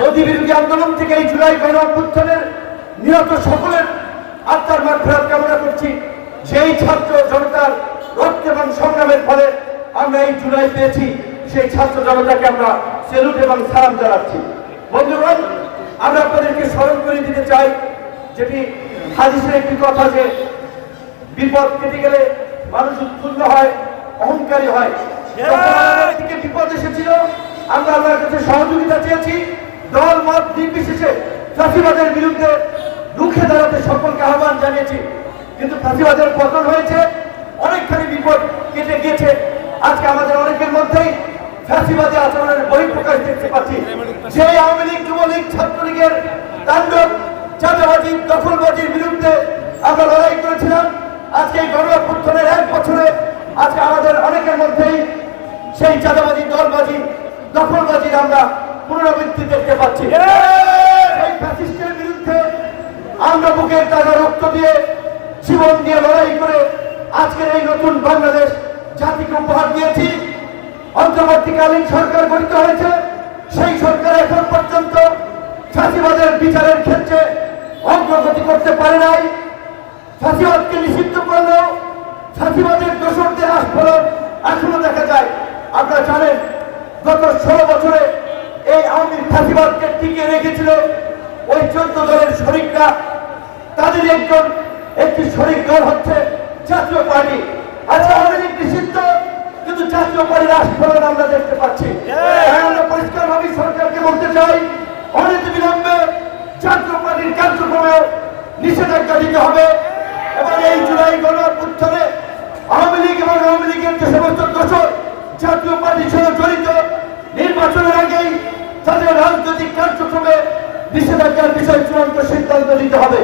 মোদী বিরোধী আন্দোলন থেকে এই জুলাই গণ অভ্যুত্থানের নিহত সকলের আত্মার মাগফিরাত কামনা করছি। সেই ছাত্র জনতার রক্ত এবং সংগ্রামের ফলে আমরা এই জুলাই পেয়েছি। সেই ছাত্র জনতাকে আমরা সেলুট এবং সালাম জানাচ্ছি। বন্ধুগণ, আমরা আপনাদেরকে স্মরণ করে দিতে চাই যেটি হাদিসের একটি কথা, যে বিপদ কেটে গেলে মানুষ উৎফুল্ল হয়, অহংকারী হয়। থেকে বিপদ এসেছিল, আমরা আল্লাহর কাছে সহযোগিতা চেয়েছি। দল মত নির্বিশেষে ফাঁসিবাদের বিরুদ্ধে রুখে দাঁড়াতে সকলকে আহ্বান জানিয়েছি। কিন্তু ফাঁসিবাদের পতন হয়েছে, অনেকখানি বিপদ কেটে গিয়েছে। আজকে আমাদের অনেকের মধ্যেই ফাঁসিবাদী আচরণের বহিঃপ্রকাশ দেখতে পাচ্ছি। যে আওয়ামী লীগ, যুবলীগ, ছাত্রলীগের তাণ্ডব, চাঁদাবাজি, দখলবাজির বিরুদ্ধে আমরা লড়াই করেছিলাম, আজকে এই গণ অভ্যুত্থানের 1 বছরে আজকে আমাদের অনেকের মধ্যেই সেই চাঁদাবাজি, দলবাজি, দখলবাজির আমরা পুনরাবৃত্তি দেখতে পাচ্ছি। সেই ফ্যাসিস্টের বিরুদ্ধে আমরা বুকের তাজা রক্ত দিয়ে, জীবন দিয়ে লড়াই করে আজকের এই নতুন বাংলাদেশ জাতিকে উপহার দিয়েছি। অন্তর্বর্তীকালীন সরকার গঠিত হয়েছে, সেই সরকার এখন পর্যন্ত ফাঁসিবাদের বিচারের ক্ষেত্রে অগ্রগতি করতে পারে নাই। ফাঁসিবাদকে নিষিদ্ধ করলেও ফাঁসিবাদের দোষরদের আস্ফলন এখনো দেখা যায়। আপনারা জানেন, গত 16 বছরে এই আওয়ামী ফাঁসিবাদকে টিকিয়ে রেখেছিল ওই 14 দলের শরিকরা। তাদের একটি শরিক দল হচ্ছে জাতীয় পার্টি। আজকে আওয়ামী লীগ নিষিদ্ধ, কিন্তু জাতীয় পার্টির আস্ফলন আমরা দেখতে পাচ্ছি। আমরা পরিষ্কারভাবে সরকারকে বলতে চাই, অনতিবিলম্বে জাতীয় পার্টির কার্যক্রমেও নিষেধাজ্ঞা দিতে হবে এবং এই জুলাই গণ অভ্যুত্থানে আওয়ামী লীগ এবং আওয়ামী লীগের যে সমস্ত দোষর জাতীয় পার্টির সঙ্গে জড়িত, নির্বাচনের আগেই তাদের রাজনৈতিক কার্যক্রমে নিষেধাজ্ঞার বিষয়ে চূড়ান্ত সিদ্ধান্ত নিতে হবে।